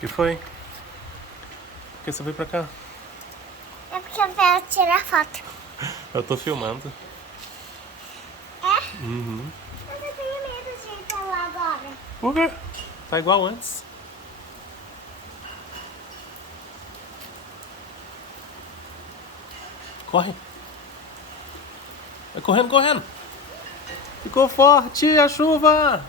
que foi? Por que você veio pra cá? É porque eu quero tirar foto. Eu tô filmando. É? Uhum. Mas eu tenho medo de ir pra lá agora. Por quê? Tá igual antes. Corre. Vai correndo, correndo. Ficou forte a chuva.